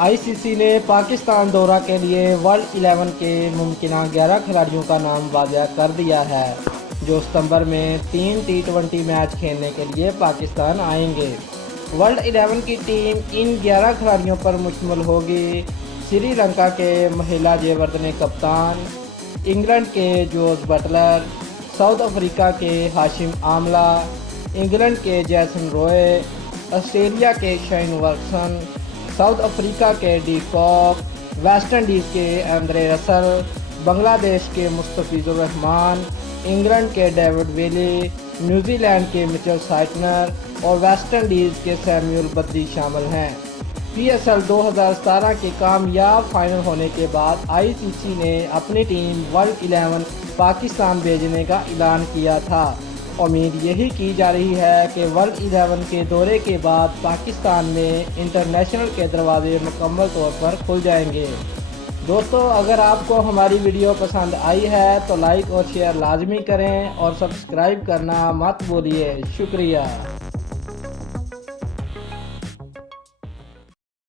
ICC ने पाकिस्तान दौरा के लिए वर्ल्ड 11 के मुमकिन 11 खिलाड़ियों का नाम वाज़ेह कर दिया है, जो सितंबर में 3 T20 मैच खेलने के लिए पाकिस्तान आएंगे। वर्ल्ड 11 की टीम इन 11 खिलाड़ियों पर मुश्तमिल होगी। श्रीलंका के महिला जयवर्धने कप्तान, इंग्लैंड के जोस बटलर, साउथ अफ्रीका के हाशिम आमला, इंग्लैंड के जैसन रॉय, ऑस्ट्रेलिया के शेन वॉटसन, साउथ अफ्रीका के डी कॉक, वेस्ट इंडीज़ के एंड्रे रसल, बांग्लादेश के मुस्तफिजुर रहमान, इंग्लैंड के डेविड विली, न्यूजीलैंड के मिचेल साइटनर और वेस्ट इंडीज़ के सैमुअल बद्री शामिल हैं। PSL 2017 के कामयाब फाइनल होने के बाद आईसीसी ने अपनी टीम वर्ल्ड 11 पाकिस्तान भेजने का ऐलान किया था। उम्मीद यही की जा रही है कि वर्ल्ड 11 के दौरे के बाद पाकिस्तान में इंटरनेशनल के दरवाजे मुकम्मल तौर पर खुल जाएंगे। दोस्तों, अगर आपको हमारी वीडियो पसंद आई है तो लाइक और शेयर लाजमी करें और सब्सक्राइब करना मत भूलिए। शुक्रिया।